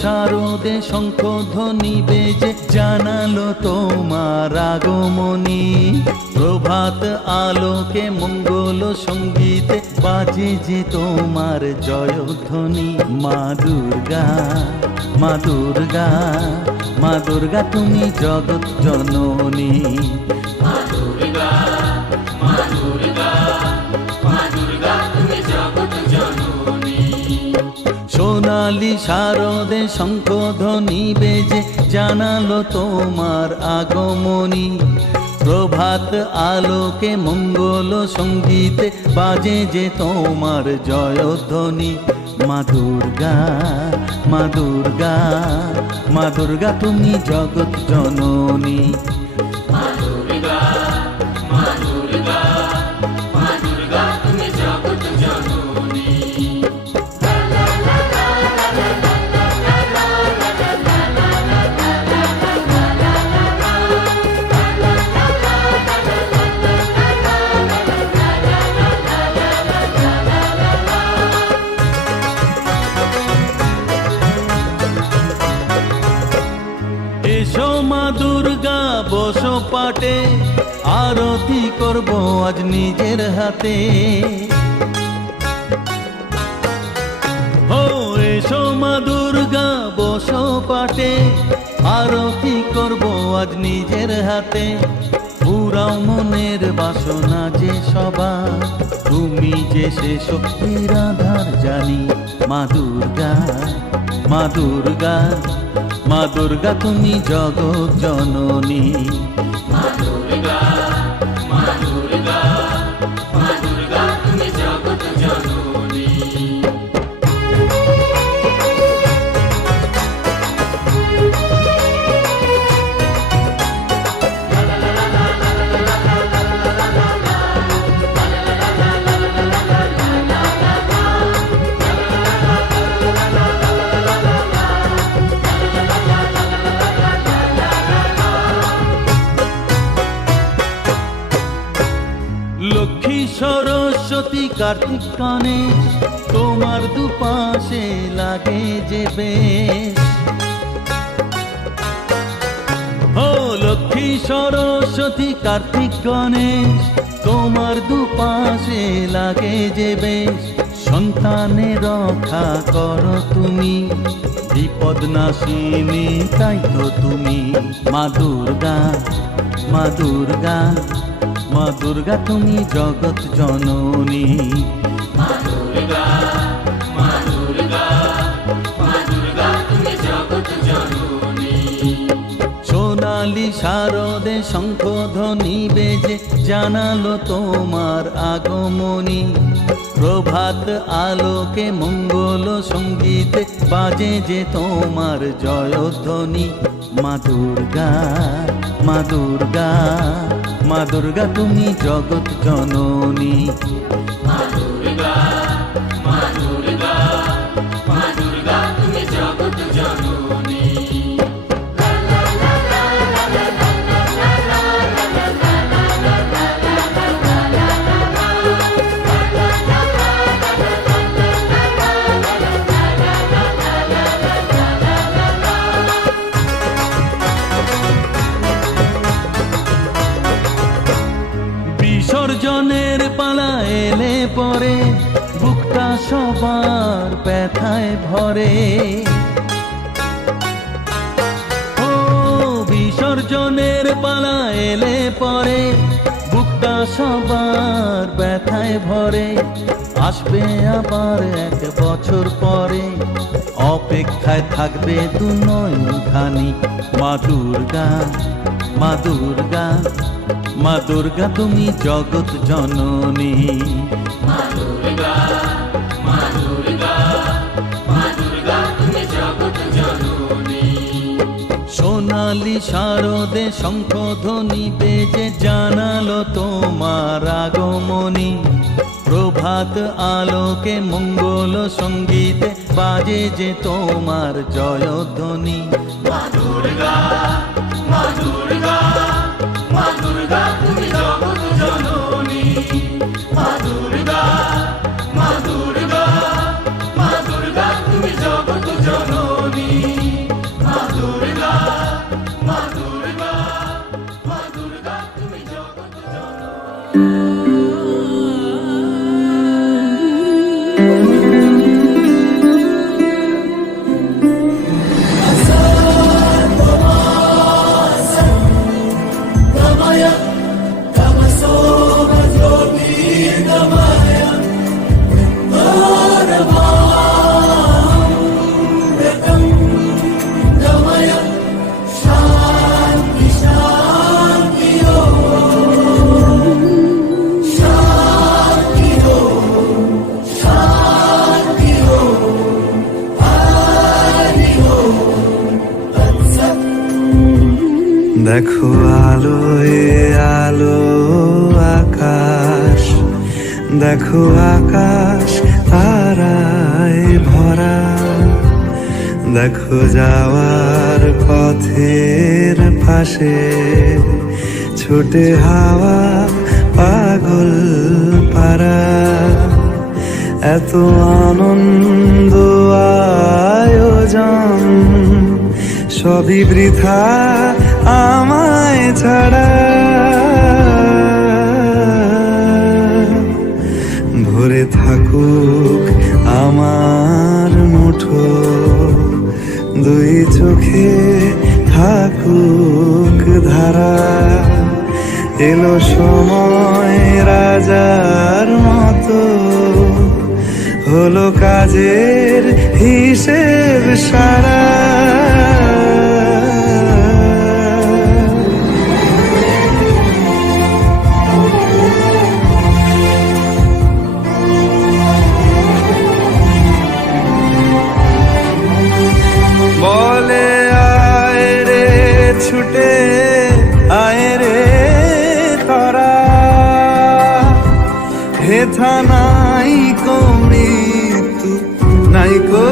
শারদে শঙ্খধ্বনি বেজে জানালো তোমার আগমনী। প্রভাত আলোকে মঙ্গল সঙ্গীতে বাজে যে তোমার জয়ধ্বনি। মা দুর্গা, মা দুর্গা, মা দুর্গা তুমি জগৎ জননী। মা দুর্গা, মা দুর্গা, মা দুর্গা তুমি জগৎ জননী। সোনালি শারদে শঙ্খধ্বনি বেজে জানালো তোমার আগমনী। প্রভাত আলোকে মঙ্গল সঙ্গীতে বাজে যে তোমার জয়ধ্বনি। মা দুর্গা, মা দুর্গা, মা দুর্গা তুমি জগৎ জননী। মা দুর্গা, মা দুর্গা, মা দুর্গা তুমি জগৎ জননী। এসো মা দুর্গা বসো পাটে, আরতি করব আজ নিজের হাতে। ও এসো মা দুর্গা বসো পাটে, আরতি করব আজ নিজের হাতে। পুরাও মনের বাসনা যে সবার, তুমি যে সে শক্তির আধার জানি। মা দুর্গা, মা দুর্গা, মা দুর্গা তুমি জগৎ জননী। মা দুর্গা, মা দুর্গা, মা দুর্গা তুমি জগৎ জননী। লক্ষ্মী সরস্বতী কার্তিক গণেশ তোমার দুপাশে লাগে যে বেশ। ও লক্ষ্মী সরস্বতী কার্তিক গণেশ তোমার দুপাশে লাগে যে বেশ। সন্তানের রক্ষা করো তুমি, বিপদ নাশিনী তাই তো তুমি। মা দুর্গা, মা দুর্গা, মা দুর্গা তুমি জগৎ জননী। মা দুর্গা, মা দুর্গা, মা দুর্গা তুমি জগৎ জননী। সোনালি শারদে শঙ্খধ্বনি বেজে জানালো তোমার আগমনী। প্রভাত আলোকে মঙ্গল সঙ্গীতে বাজে যে তোমার জয়ধ্বনি। মা দুর্গা, মা দুর্গা, মা দুর্গা তুমি জগৎ জননী। মা দুর্গা, মা দুর্গা, মা দুর্গা তুমি জগৎ জননী। বিসর্জনের পালা এলে পরে বুকটা সবার ব্যথায় ভরে। ও বিসর্জনের পালা এলে পরে বুকটা সবার ব্যথায় ভরে। আসবে আবার এক বছর পরে, অপেক্ষায় থাকবে দু নয়ন খানি। মা দুর্গা, মা দুর্গা, মা দুর্গা তুমি জগৎ জননী। মা দুর্গা, মা দুর্গা, মা দুর্গা তুমি জগৎ জননী। সোনালি শারদে শঙ্খধ্বনি বেজে জানালো তোমার আগমনী। প্রভাত আলোকে মঙ্গল সঙ্গীতে বাজে যে তোমার জয়ধ্বনি। মা দুর্গা, মা দুর্গা, মা দুর্গা তুমি জগৎ জননী। মা দুর্গা, মা দুর্গা, মা দুর্গা তুমি জগৎ জননী। দেখো আলোয় আলো আকাশ, দেখো আকাশ তারায় ভরা, দেখো যাওয়ার পথের পাশে ছুটে হাওয়া পাগল পারা। এত আনন্দ আয়োজন সবই বৃথা আমায় ছাড়া। ভরে থাকুক আমার মুঠো, দুই চোখে থাকুক ধারা। এলো সময় রাজার মতো, হলো কাজের হিসেব সারা। বলে আয় রে ছুটে আয় রে তারা, হেথা নাই কো মৃত্যু নাই কো